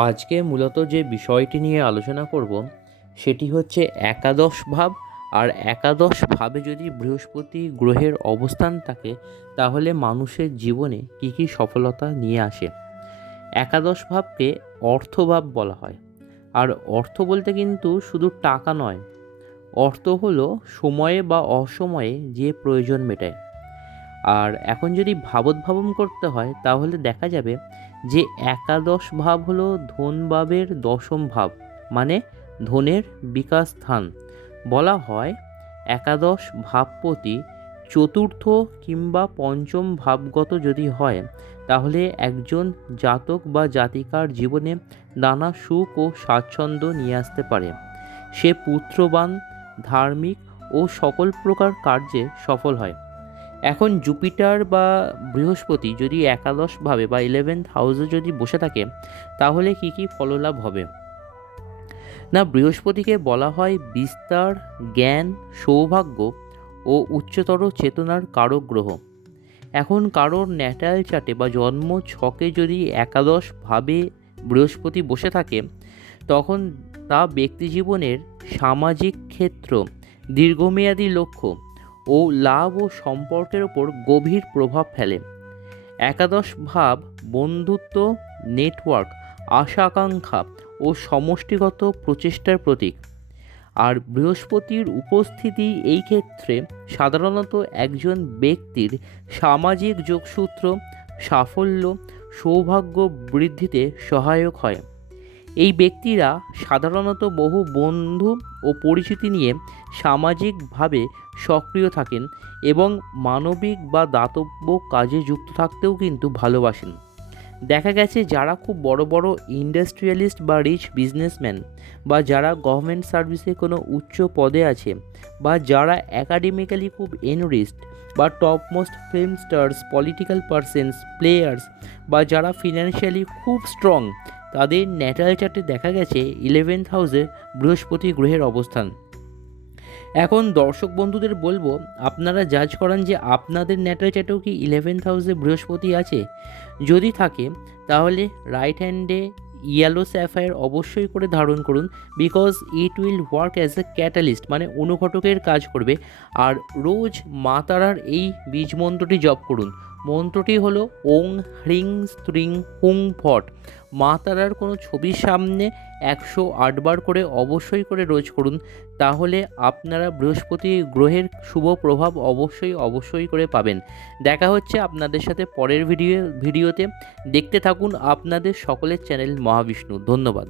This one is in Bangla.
আজকে মূলত যে বিষয়টি নিয়ে আলোচনা করব সেটি হচ্ছে একাদশ ভাব। আর একাদশ ভাবে যদি বৃহস্পতি গ্রহের অবস্থান থাকে তাহলে মানুষের জীবনে কী কী সফলতা নিয়ে আসে। একাদশ ভাবকে অর্থভাব বলা হয়। আর অর্থ বলতে কিন্তু শুধু টাকা নয়, অর্থ হলো সময়ে বা অসময়ে যে প্রয়োজন মেটায়। আর এখন যদি ভাবোদ্ভাবন করতে হয় তাহলে দেখা যাবে যে একাদশ ভাব হলো ধন ভাবের দশম ভাব, মানে ধনের বিকাশ স্থান। বলা হয় একাদশ ভাবপতি চতুর্থ কিংবা পঞ্চম ভাবগত যদি হয় তাহলে একজন জাতক বা জাতিকার জীবনে নানা সুখ ও স্বাচ্ছন্দ্য নিয়ে আসতে পারে। সে পুত্রবান, ধার্মিক ও সকল প্রকার কার্যে সফল হয়। এখন জুপিটার বা বৃহস্পতি যদি একাদশভাবে বা 11th হাউসে যদি বসে থাকে তাহলে কি কি ফললাভ হবে। না, বৃহস্পতিকে বলা হয় বিস্তার, জ্ঞান, সৌভাগ্য ও উচ্চতর চেতনার কারক গ্রহ। এখন কারোর ন্যাটাল চার্টে বা জন্ম ছকে যদি একাদশভাবে বৃহস্পতি বসে থাকে তখন তা ব্যক্তিজীবনের সামাজিক ক্ষেত্র, দীর্ঘমেয়াদী লক্ষ্য ও লাভ ও সম্পর্কের ওপর গভীর প্রভাব ফেলে। একাদশ ভাব বন্ধুত্ব, নেটওয়ার্ক, আশা আকাঙ্ক্ষা ও সমষ্টিগত প্রচেষ্টার প্রতীক। আর বৃহস্পতির উপস্থিতি এই ক্ষেত্রে সাধারণত একজন ব্যক্তির সামাজিক যোগসূত্র, সাফল্য, সৌভাগ্য বৃদ্ধিতে সহায়ক হয়। এই ব্যক্তিরা সাধারণত বহু বন্ধু ও পরিচিতি নিয়ে সামাজিকভাবে সক্রিয় থাকেন এবং মানবিক বা দাতব্য কাজে যুক্ত থাকতেও কিন্তু ভালোবাসেন। দেখা গেছে যারা খুব বড় বড় ইন্ডাস্ট্রিয়ালিস্ট বা রিচ বিজনেসম্যান, বা যারা গভর্নমেন্ট সার্ভিসে কোনো উচ্চ পদে আছে, বা যারা একাডেমিক্যালি খুব এনরিচড, বা topmost film stars, political persons, players, বা যারা ফিনান্সিয়ালি খুব স্ট্রং, তাদের ন্যাটাল চার্টে দেখা গেছে 11th হাউসে বৃহস্পতি গ্রহের অবস্থান। এখন দর্শক বন্ধুদের বলবো, আপনারা জাজ করান যে আপনাদের ন্যাটাল চার্টেও কি 11th হাউসে বৃহস্পতি আছে। যদি থাকে তাহলে রাইট হ্যান্ডে ইয়েলো স্যাফায়ার অবশ্যই করে ধারণ করুন, because it will work as a catalyst, মানে অনুঘটকের কাজ করবে। আর রোজ মা তারার এই বীজ মন্ত্রটি জপ করুন। মন্ত্রটি হলো ওং হ্রিং স্ত্রিং হুং ফট। মা তারার কোনো ছবির সামনে 108 বার করে অবশ্যই করে রোজ করুন, তাহলে আপনারা বৃহস্পতি গ্রহের শুভ প্রভাব অবশ্যই করে পাবেন। দেখা হচ্ছে আপনাদের সাথে পরের ভিডিওতে। দেখতে থাকুন আপনাদের সকলের চ্যানেল মহাবিষ্ণু। ধন্যবাদ।